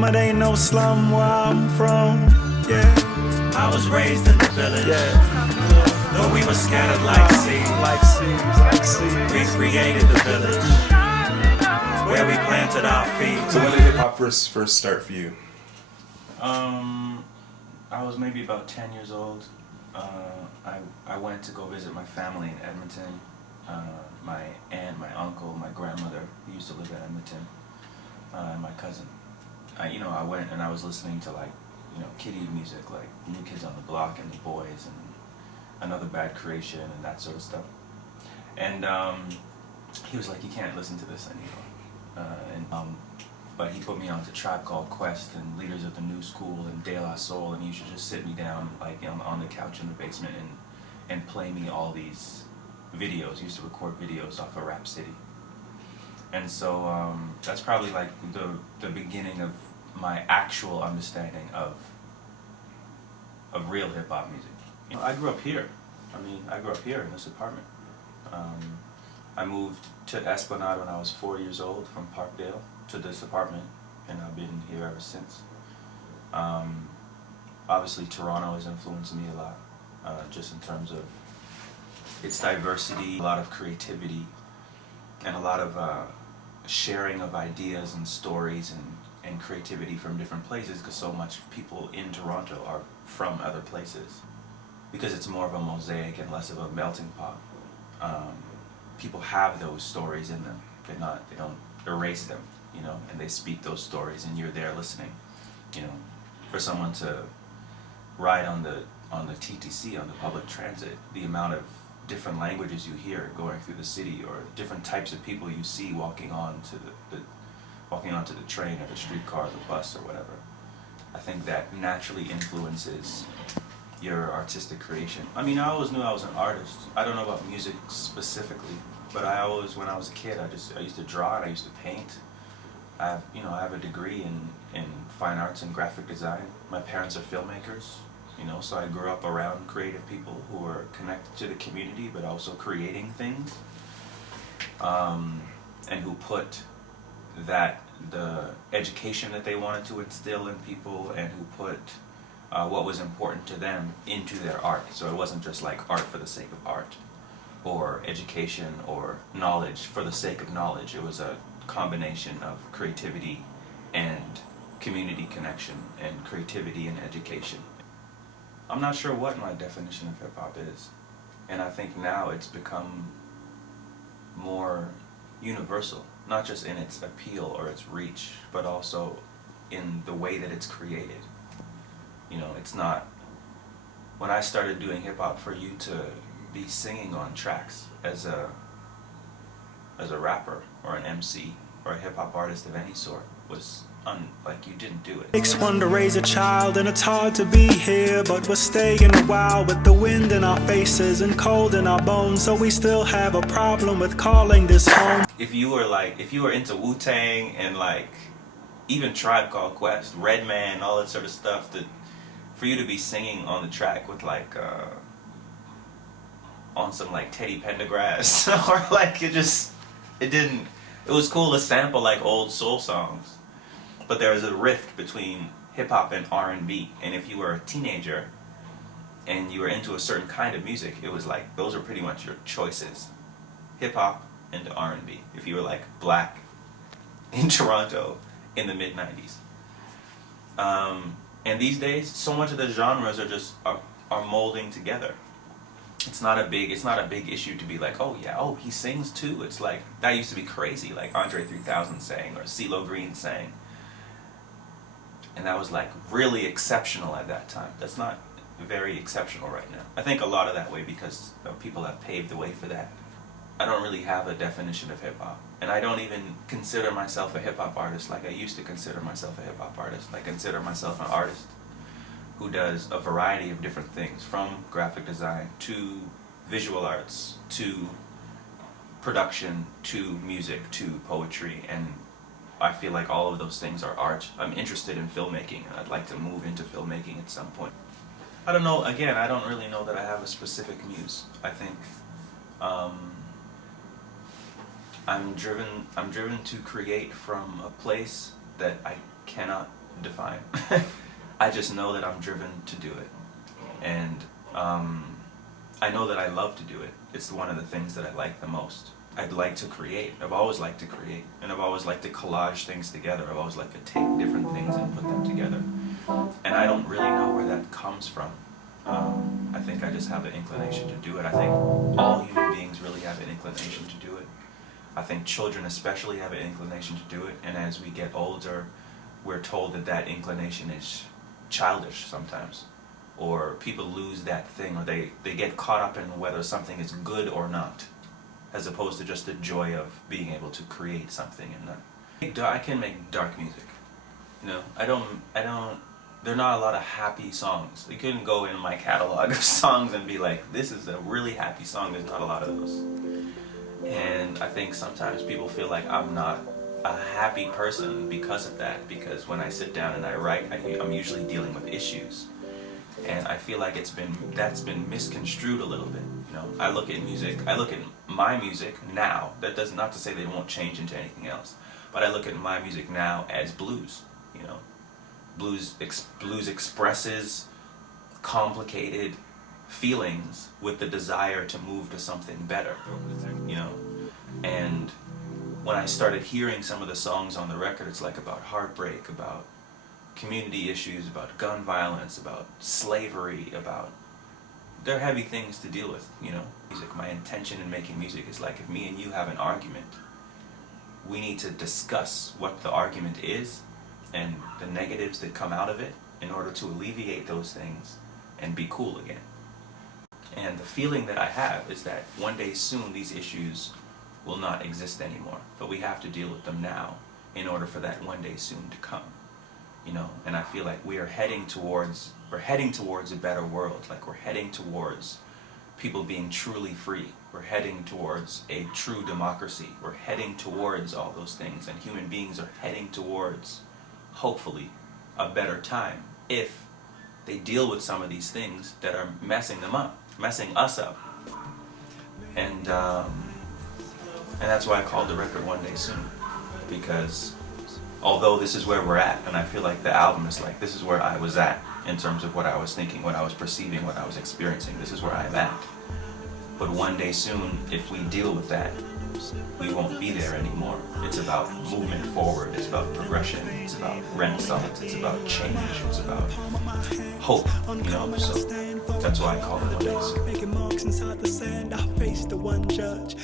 slum, it ain't no slum where I'm from. Yeah, I was raised in the village. yeah, Though we were scattered like seeds, we created the village where we planted our feet. So when did hip hop first start for you? I was maybe about 10 years old. I went to go visit my family in Edmonton. My aunt, my uncle, my grandmother who used to live in Edmonton, and my cousin. I went and I was listening to kiddie music like New Kids on the Block and The Boys and Another Bad Creation and that sort of stuff. And he was like, "You can't listen to this anymore." But he put me on to Tribe Called Quest and Leaders of the New School and De La Soul, and he used to just sit me down on the couch in the basement and play me all these videos. He used to record videos off of Rap City. And so that's probably like the beginning of my actual understanding of real hip hop music. I grew up here. I grew up here in this apartment. I moved to Esplanade when I was 4 years old from Parkdale to this apartment, and I've been here ever since. Obviously Toronto has influenced me a lot, just in terms of its diversity, a lot of creativity, and a lot of sharing of ideas and stories and creativity from different places, because so much people in Toronto are from other places. Because it's more of a mosaic and less of a melting pot. People have those stories in them. They don't erase them, and they speak those stories, and you're there listening. For someone to ride on the TTC, on the public transit, the amount of different languages you hear going through the city, or different types of people you see walking onto the train or the streetcar or the bus or whatever, I think that naturally influences your artistic creation. I always knew I was an artist. I don't know about music specifically, but when I was a kid, I used to draw and I used to paint. I have a degree in fine arts and graphic design. My parents are filmmakers, so I grew up around creative people who were connected to the community, but also creating things, and who put the education that they wanted to instill in people, and who put what was important to them into their art. So it wasn't just like art for the sake of art, or education or knowledge for the sake of knowledge. It was a combination of creativity and community connection, and creativity and education. I'm not sure what my definition of hip hop is, and I think now it's become more universal, not just in its appeal or its reach, but also in the way that it's created. It's not, when I started doing hip hop, for you to be singing on tracks as a rapper or an MC or a hip hop artist of any sort was you didn't do it. Takes one to raise a child, and it's hard to be here, but we're staying a while with the wind in our faces and cold in our bones, so we still have a problem with calling this home. If you were into Wu-Tang and even Tribe Called Quest, Redman, all that sort of stuff, for you to be singing on the track with on some Teddy Pendergrass or it was cool to sample old soul songs, but there was a rift between hip hop and R&B, and if you were a teenager and you were into a certain kind of music, it was those are pretty much your choices: hip hop and R&B. If you were black in Toronto in the mid-90s. And these days, so much of the genres are molding together. It's not a big issue to be he sings too. It's that used to be crazy, Andre 3000 sang or CeeLo Green sang. And that was really exceptional at that time. That's not very exceptional right now. I think a lot of that way because people have paved the way for that. I don't really have a definition of hip hop, and I don't even consider myself a hip hop artist like I used to consider myself a hip hop artist. I consider myself an artist who does a variety of different things, from graphic design to visual arts to production to music to poetry, and I feel like all of those things are art. I'm interested in filmmaking, and I'd like to move into filmmaking at some point. I don't know, again, I don't really know that I have a specific muse. I think I'm driven to create from a place that I cannot define. I just know that I'm driven to do it. And I know that I love to do it. It's one of the things that I like the most. I'd like to create. I've always liked to create. And I've always liked to collage things together. I've always liked to take different things and put them together. And I don't really know where that comes from. I think I just have an inclination to do it. I think all human beings really have an inclination to do it. I think children especially have an inclination to do it. And as we get older, we're told that that inclination is childish sometimes. Or people lose that thing, or they get caught up in whether something is good or not, as opposed to just the joy of being able to create something. And I can make dark music. You know, I don't, there are not a lot of happy songs. You couldn't go in my catalog of songs and be like, this is a really happy song. There's not a lot of those. And I think sometimes people feel like I'm not a happy person because of that, because when I sit down and I write, I'm usually dealing with issues. And I feel like that's been misconstrued a little bit. You know, I look at my music now. That does not to say that it won't change into anything else, but I look at my music now as blues. You know, blues expresses complicated feelings with the desire to move to something better. You know, and when I started hearing some of the songs on the record, it's like about heartbreak, about community issues, about gun violence, about slavery, they're heavy things to deal with, you know. Music, my intention in making music is like, if me and you have an argument, we need to discuss what the argument is and the negatives that come out of it in order to alleviate those things and be cool again. And the feeling that I have is that one day soon these issues will not exist anymore, but we have to deal with them now in order for that one day soon to come. You know, and I feel like we're heading towards a better world. Like, we're heading towards people being truly free. We're heading towards a true democracy. We're heading towards all those things, and human beings are heading towards, hopefully, a better time if they deal with some of these things that are messing us up. And that's why I called the record One Day Soon, because although this is where we're at, and I feel like the album is like, this is where I was at in terms of what I was thinking, what I was perceiving, what I was experiencing, this is where I'm at. But one day soon, if we deal with that, we won't be there anymore. It's about movement forward, it's about progression, it's about renaissance, it's about change, it's about hope, you know, so that's why I call it One Day Soon. Making marks inside the sand, I face the one judge.